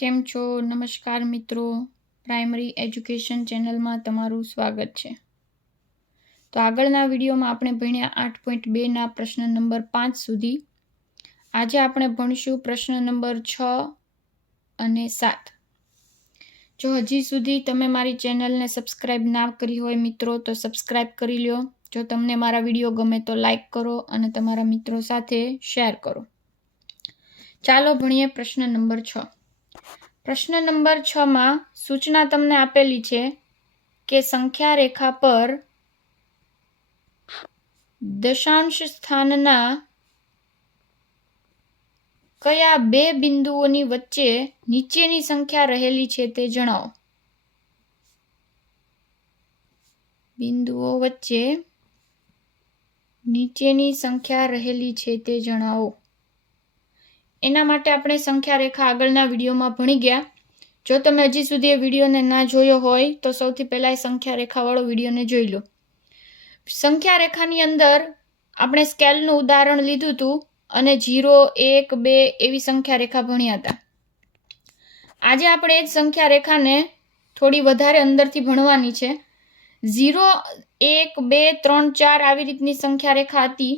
કેમ છો? નમસ્કાર મિત્રો, પ્રાઇમરી એજ્યુકેશન ચેનલમાં તમારું સ્વાગત છે. તો આગળના વિડીયોમાં આપણે ભણ્યા 8.2ના પ્રશ્ન નંબર 5 સુધી. આજે આપણે ભણશું પ્રશ્ન નંબર 6 અને 7. જો હજી સુધી તમે મારી ચેનલને સબસ્ક્રાઇબ ના કરી હોય મિત્રો તો સબસ્ક્રાઇબ કરી લો. જો તમને મારા વિડીયો ગમે તો લાઈક કરો અને તમારા મિત્રો સાથે શેર કરો. ચાલો ભણીએ પ્રશ્ન નંબર 6. પ્રશ્ન નંબર 6માં સૂચના તમને આપેલી છે કે સંખ્યા રેખા પર દશાંશ સ્થાનના કયા બે બિંદુઓની વચ્ચે નીચેની સંખ્યા રહેલી છે તે જણાવો. બિંદુઓ વચ્ચે નીચેની સંખ્યા રહેલી છે તે જણાવો. એના માટે આપણે સંખ્યા રેખા આગળના વિડીયોમાં ભણી ગયા. જો તમે હજી સુધી એ વિડીયોને ના જોયો હોય તો સૌથી પહેલા એ સંખ્યા રેખાવાળો વિડીયોને જોઈ લો. સંખ્યા રેખાની અંદર આપણે સ્કેલનું ઉદાહરણ લીધું હતું અને 0, 1, 2 એવી સંખ્યા રેખા ભણ્યા હતા. આજે આપણે એ જ સંખ્યા રેખાને થોડી વધારે અંદરથી ભણવાની છે. 0, 1, 2, 3, 4 આવી રીતની સંખ્યા રેખા હતી.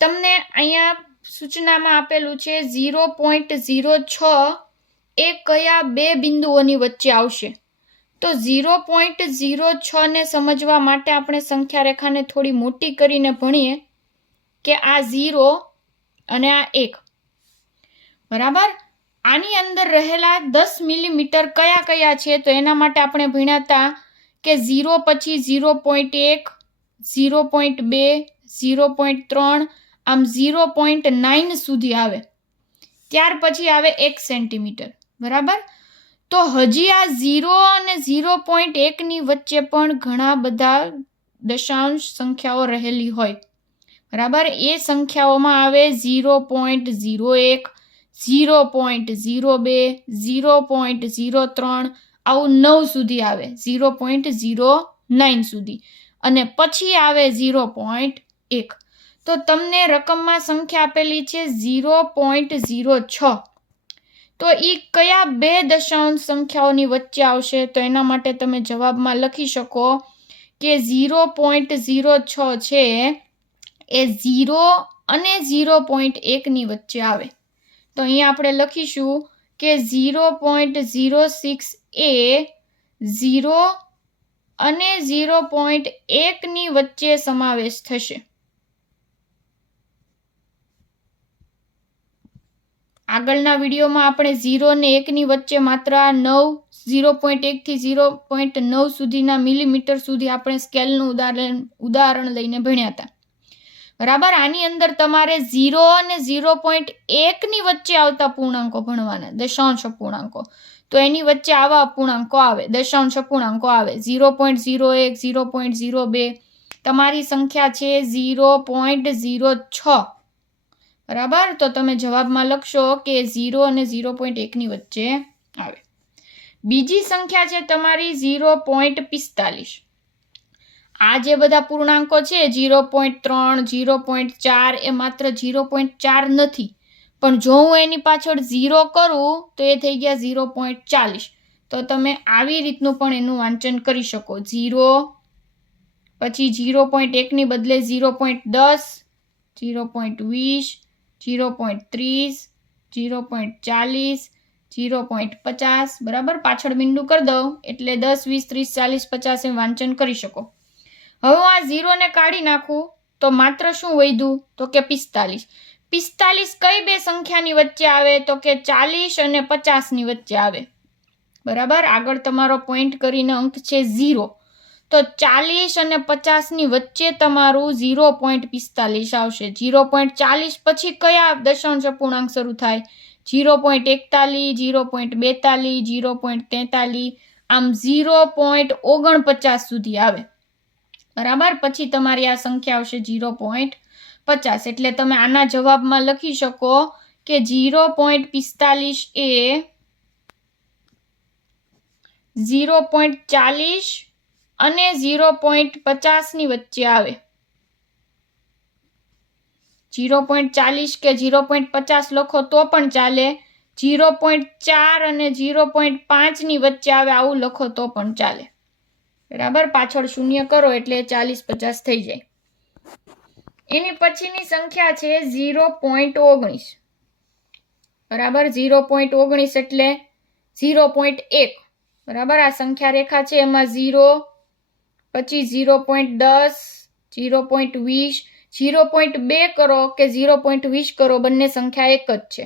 તમને અહીંયા સૂચનામાં આપેલું છે 0.06 એ કયા બે બિંદુઓની વચ્ચે આવશે. તો 0.06 ને સમજવા માટે આપણે સંખ્યા રેખાને થોડી મોટી કરીને ભણીએ કે આ 0 અને આ 1. બરાબર. આની અંદર રહેલા 10 મિલીમીટર કયા કયા છે તો એના માટે આપણે ભણ્યા હતા કે 0 પછી 0.1, 0.2, 0.3 આમ 0.9 સુધી આવે. ત્યાર પછી આવે 1 સેન્ટીમીટર. બરાબર. તો હજી આ 0 અને 0.1 ની વચ્ચે પણ ઘણા બધા દશાંશ સંખ્યાઓ રહેલી હોય. બરાબર. એ સંખ્યાઓમાં આવે 0.01, 0.02, 0.03 આવું 9 સુધી આવે, 0.09 સુધી અને પછી આવે 0.1. તો તમને રકમમાં સંખ્યા આપેલી છે 0.06. તો એ કયા બે દશાંશ સંખ્યાઓની વચ્ચે આવશે તો એના માટે તમે જવાબમાં લખી શકો કે 0.06 છે એ 0 અને 0.1 ની વચ્ચે આવે. તો અહીંયા આપણે લખીશું કે 0.06 એ 0 અને 0.1 ની વચ્ચે સમાવેશ થશે. આગળના વિડીયોમાં આપણે 0 અને 1 ની વચ્ચે માત્ર 0.1 થી 0.9 સુધીના મિલીમીટર સુધી આપણે સ્કેલનું ઉદાહરણ લઈને ભણ્યા હતા. બરાબર. આની અંદર તમારે 0 અને 0.1 ની વચ્ચે આવતા પૂર્ણાંકો ભણવાના, દશાંશ અપૂર્ણાંકો. તો એની વચ્ચે આવા અપૂર્ણાંકો આવે, દશાંશ અપૂર્ણાંકો આવે. 0.01, 0.02 તમારી સંખ્યા છે 0.06. બરાબર. તો તમે જવાબમાં લખશો કે 0 અને 0.1 ની વચ્ચે આવે. બીજી સંખ્યા છે તમારી 0.45. આ જે બધા પૂર્ણાંકો છે 0.3, 0.4 એ માત્ર 0.4 નથી, પણ જો હું એની પાછળ 0 કરું તો એ થઈ ગયા 0.40. તો તમે આવી રીતનું પણ એનું વાંચન કરી શકો. 0 પછી 0.1 ની બદલે 0.10, 0.20, 0.30, 0.40, 0.50. બરાબર. પાછળ બિંદુ કરી દઉં એટલે 10, 20, 30, 40, 50 એમ વાંચન કરી શકો. હવે આ 0 ને કાઢી નાખું તો માત્ર શું વધ્યું તો કે 45. 45 કઈ બે સંખ્યાની વચ્ચે આવે તો કે 40 અને 50 ની વચ્ચે આવે. બરાબર. આગળ તમારો પોઈન્ટ કરીને અંક છે 0. તો 40 અને 50 ની વચ્ચે તમારું 0.45 આવશે. 0.40 પછી કયા દશાંશ અપૂર્ણાંક શરૂ થાય? 0.41, 0.42, 0.43 આમ 0.49 સુધી આવે. બરાબર. પછી તમારી આ સંખ્યા આવશે 0.50. એટલે તમે આના જવાબમાં લખી શકો કે 0.45 એ 0.40 અને 0.50 ની વચ્ચે આવે. 0.40 કે 0.50 લખો તો પણ ચાલે. 0.4 અને 0.5 વચ્ચે આવે આવું લખો તો પણ ચાલે, બરાબર. પાછળ શૂન્ય કરો એટલે 40-50 થઈ જાય. એની પછીની સંખ્યા છે 0.19, બરાબર. 0.19 એટલે 0.1, બરાબર. આ સંખ્યા રેખા છે, એમાં 0, પછી 0.10, 0.20, 0.2 કરો કે 0.20 કરો, બંને સંખ્યા એક જ છે.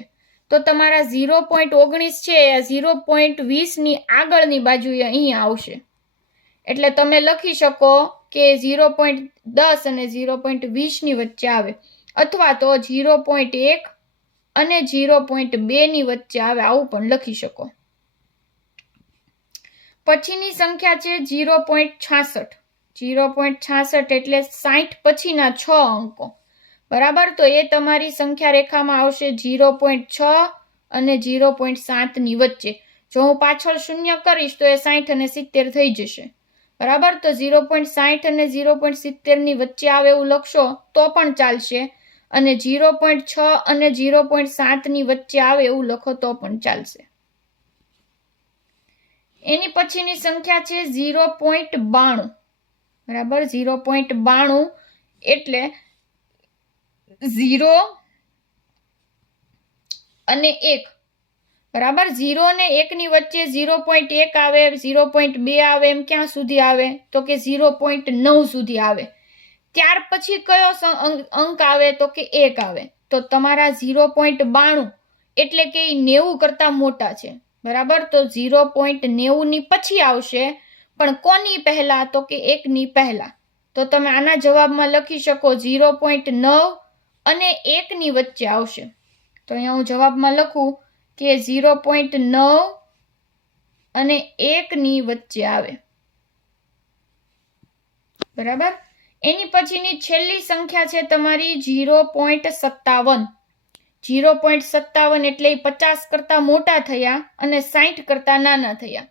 તો તમારા 0.19 છે એ 0.20 ની આગળની બાજુએ અહીં આવશે. એટલે તમે લખી શકો કે 0.10 અને 0.20 ની વચ્ચે આવે, અથવા તો 0.1 અને 0.2 ની વચ્ચે આવે આવું પણ લખી શકો. પછીની સંખ્યા છે 0.66. 0.66 એટલે 60 પછીના 6 અંકો, બરાબર. તો એ તમારી સંખ્યા રેખામાં આવશે 0.6 અને 0.7 ની વચ્ચે. જો હું પાછળ શૂન્ય કરીશ તો એ 60 અને 70 થઈ જશે, બરાબર. તો 0.60 અને 0.70 ની વચ્ચે આવે એવું લખશો તો પણ ચાલશે, અને 0.6 અને 0.7 ની વચ્ચે આવે એવું લખો તો પણ ચાલશે. એની પછીની સંખ્યા છે 0.92, બરાબર. 0.92 એટલે 0 અને 1, બરાબર. 0 અને 1 ની વચ્ચે 0.1 આવે, 0.2 આવે, એમ ક્યાં સુધી આવે તો કે 0.9 સુધી આવે. ત્યાર પછી કયો અંક આવે તો કે 1 આવે. તો તમારા 0.92 એટલે કે 90 કરતા મોટા છે, બરાબર. તો 0.90 ની પછી આવશે, પણ કોની પહેલા તો કે 1 ની પહેલા. તો તમે આના જવાબમાં લખી શકો 0.9 અને 1 ની વચ્ચે આવશે. તો અહીંયા હું જવાબમાં લખું કે 0.9 અને 1 ની વચ્ચે આવે, બરાબર. એની પછીની છેલ્લી સંખ્યા છે તમારી 0.57. 0.57 એટલે 50 કરતા મોટા થયા અને 60 કરતા નાના થયા.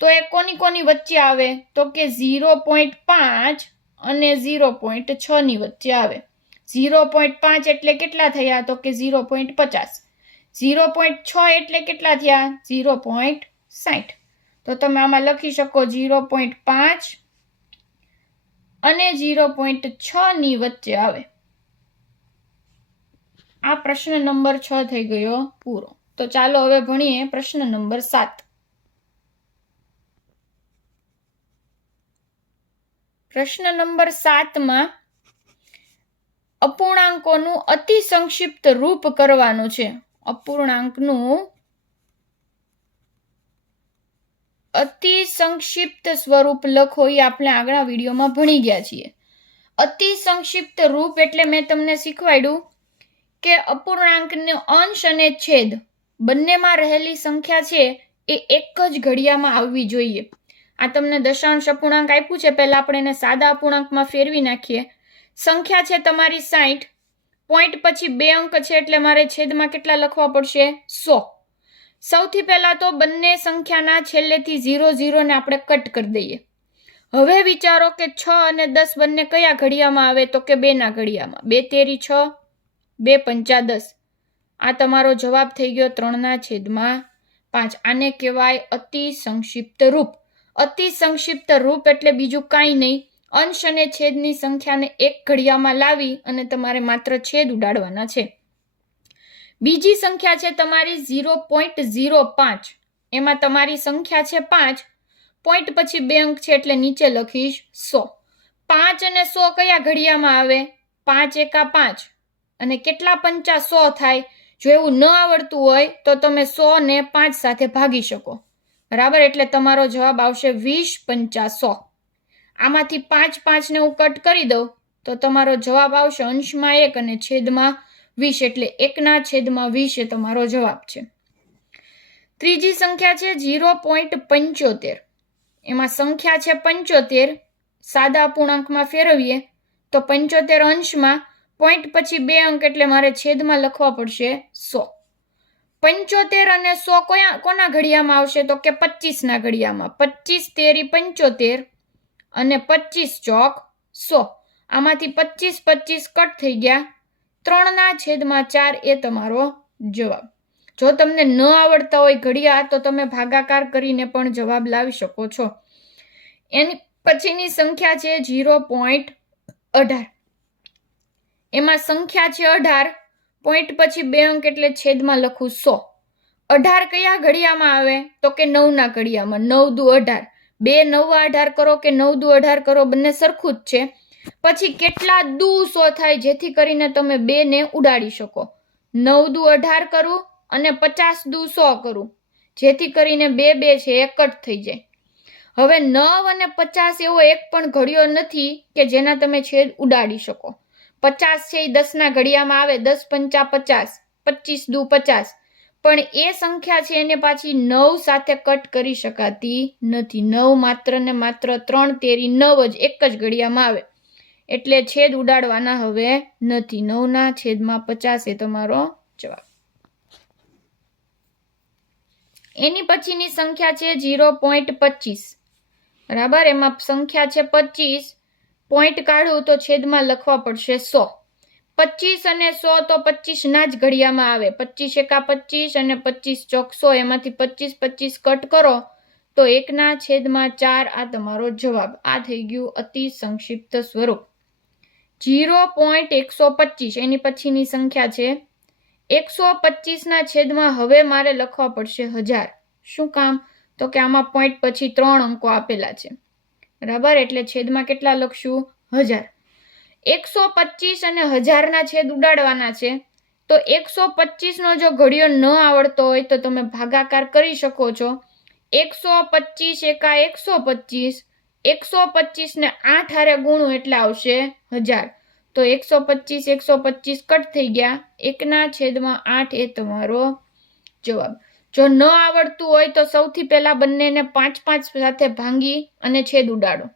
તો એ કોની વચ્ચે આવે તો કે 0.5 અને 0.6 ની વચ્ચે આવે. 0.5 એટલે કેટલા થયા તો કે 0.50. 0.6 એટલે કેટલા થયા 0.60. તો તમે આમાં લખી શકો 0.5 અને 0.6 ની વચ્ચે આવે. આ પ્રશ્ન નંબર 6 થઈ ગયો પૂરો. તો ચાલો હવે ભણીએ પ્રશ્ન નંબર 7. પ્રશ્ન નંબર 7 માં અપૂર્ણાંકોનું અતિ સંક્ષિપ્ત રૂપ કરવાનું છે. અપૂર્ણાંકનું અતિ સંક્ષિપ્ત સ્વરૂપ લખો, એ આપણે આગળના વિડીયોમાં ભણી ગયા છીએ. અતિ સંક્ષિપ્ત રૂપ એટલે મેં તમને શીખવાડ્યું કે અપૂર્ણાંકનો અંશ અને છેદ બંનેમાં રહેલી સંખ્યા છે એ એક જ ઘડિયામાં આવવી જોઈએ. આ તમને દશાંશ અપૂર્ણાંક આપ્યું છે, પહેલા આપણે એને સાદા અપૂર્ણાંકમાં ફેરવી નાખીએ. સંખ્યા છે તમારી 60, પોઈન્ટ પછી 2 અંક છે એટલે મારે છેદમાં કેટલા લખવા પડશે 100. સૌથી પહેલા તો બંને સંખ્યાના છેલ્લેથી 0 ને આપણે કટ કરી દઈએ. હવે વિચારો કે 6 અને 10 બંને કયા ઘડિયામાં આવે તો કે 2 ના ઘડિયામાં. 2 તેરી 6, 2 પંચા 10. આ તમારો જવાબ થઈ ગયો 3/5. આને કહેવાય અતિ સંક્ષિપ્ત રૂપ. અતિ સંક્ષિપ્ત રૂપ એટલે બીજું કાંઈ નહીં, અંશ અને છેદની સંખ્યાને એક ઘડિયામાં લાવી અને તમારે માત્ર છેદ ઉડાડવાના છે. બીજી સંખ્યા છે તમારી 0.05. એમાં તમારી સંખ્યા છે 5, પોઈન્ટ પછી 2 અંક છે એટલે નીચે લખીશ 100. 5 અને 100 કયા ઘડિયામાં આવે 5 એકા 5 અને કેટલા પંચા 100 થાય. જો એવું ન આવડતું હોય તો તમે 100 ને 5 સાથે ભાગી શકો, બરાબર. એટલે તમારો જવાબ આવશે 20 પંચા 100. આમાંથી 5 ને હું કટ કરી દઉં તો તમારો જવાબ આવશે અંશમાં 1 અને છેદમાં 20, એટલે 1/20 એ તમારો જવાબ છે. ત્રીજી સંખ્યા છે 0.75. એમાં સંખ્યા છે 75, સાદા અપૂર્ણાંકમાં ફેરવીએ તો 75 અંશમાં, પોઈન્ટ પછી 2 અંક એટલે મારે છેદમાં લખવા પડશે 100. 75 અને 100 કોના ઘડિયામાં આવશે તો કે 25 ના ઘડિયામાં. 25 તેરી 75 અને 25 ચોક 100. આમાંથી 25 કટ થઈ ગયા, 3/4 એ તમારો જવાબ. જો તમને ન આવડતા હોય ઘડિયા તો તમે ભાગાકાર કરીને પણ જવાબ લાવી શકો છો. એની પછીની સંખ્યા છે 0.18. એમાં સંખ્યા છે 18, પોઈન્ટ પછી 2 અંક એટલે છેદમાં લખું 100. 18 કયા ઘડિયામાં આવે તો કે 9 ના ઘડિયામાં. 9 દુ 18. 2 9 18 કરો કે 9 દુ 18 કરો, બંને સરખું જ છે. પછી કેટલા દુ 100 થાય જેથી કરીને તમે 2 ને ઉડાડી શકો. 9 દુ 18 કરું અને 50 દુ 100 કરું, જેથી કરીને 2 2 છે એક જ થઈ જાય. હવે 9 અને 50 એવો એક પણ ઘડિયો નથી કે જેના તમે છેદ ઉડાડી શકો. 50 છે એ 10 ના ઘડિયામાં આવે, 10 પંચા 50, 25 દુ 50. પણ એ સંખ્યા છે એને પાછી 9 સાથે કટ કરી શકાતી નથી. 9 માત્ર ને માત્ર 3 તેરી 9 જ એક જ ઘડિયામાં આવે, એટલે છેદ ઉડાડવાના હવે નથી. 9 ના છેદમાં 50 એ તમારો જવાબ. એની પછીની સંખ્યા છે 0.25. બરાબર, એમાં સંખ્યા છે 25. પોઈન્ટ કાઢું તો છેદમાં લખવા પડશે 100. 25 અને 100 તો 25 ના જ ઘડિયામાં આવે. 25 એકા 25 અને 25 ચોક 100, એમાંથી 25 25 કટ કરો તો 1 ના છેદમાં 4 આ તમારો જવાબ. આ થઈ ગયું અતિ સંક્ષિપ્ત સ્વરૂપ. 0.125. એની પછીની સંખ્યા છે 125 ના છેદમાં હવે મારે લખવા પડશે 1000. શું કામ તો કે આમાં પોઈન્ટ પછી 3 અંકો આપેલા છે. બરાબર, એટલે છેદમાં કેટલા લખશું? 1000. 125 અને 1000 ના છેદ ઉડાડવાના છે. તો 125 નો જો ઘડિયો ન આવડતો હોય તો તમે ભાગાકાર કરી શકો છો. 125 એકા 125. 125 ને 8 હારે ગુણું એટલે આવશે 1000. તો 125 125 કટ થઈ ગયા. 1 ના છેદમાં 8 એ તમારો જવાબ. જો ન આવડતું હોય તો સૌથી પહેલા બંનેને 5 5 સાથે ભાંગી અને છેદ ઉડાડો.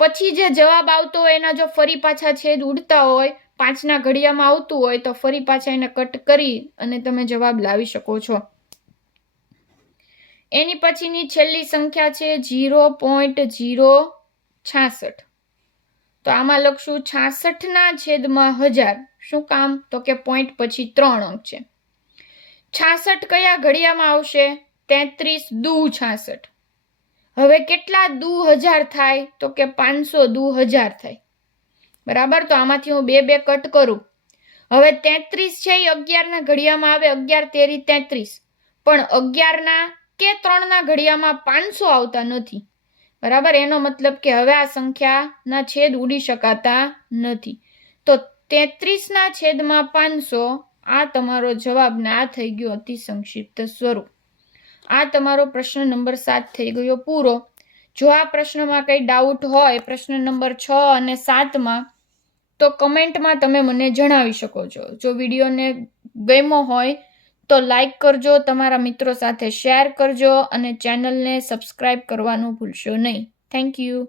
પછી જે જવાબ આવતો હોય એના જો ફરી પાછા છેદ ઉડતા હોય, 5 ના ઘડિયામાં આવતું હોય તો ફરી પાછા એને કટ કરી અને તમે જવાબ લાવી શકો છો. એની પછીની છેલ્લી સંખ્યા છે 0.066. તો આમાં લખશું 66 ના છેદમાં 1000. શું કામ તો કે પોઈન્ટ પછી 3 અંક છે. 66 કયા ઘડિયામાં આવશે? 33 દુ 66. હવે કેટલા દુ 1000 થાય તો કે 500 દુ 1000 થાય. બરાબર, તો આમાંથી હું 2 2 કટ કરું. હવે 33 છે એ 11 ના ઘડિયામાં આવે. 11 તેરી 33. પણ 11 ના કે 3 ના ઘડિયામાં 500 આવતા નથી. બરાબર, એનો મતલબ કે હવે આ સંખ્યાના છેદ ઉડી શકાતા નથી. તો 33 ના છેદમાં 500 આ તમારો જવાબ ને આ થઈ ગયો અતિ સંક્ષિપ્ત સ્વરૂપ. આ તમારો પ્રશ્ન નંબર 7 થઈ ગયો પૂરો. જો આ પ્રશ્નમાં કંઈ ડાઉટ હોય પ્રશ્ન નંબર 6 અને 7માં તો કમેન્ટમાં તમે મને જણાવી શકો છો. જો વિડીયોને ગમ્યો હોય તો લાઈક કરજો, તમારા મિત્રો સાથે શેર કરજો અને ચેનલને સબસ્ક્રાઇબ કરવાનું ભૂલશો નહીં. Thank you.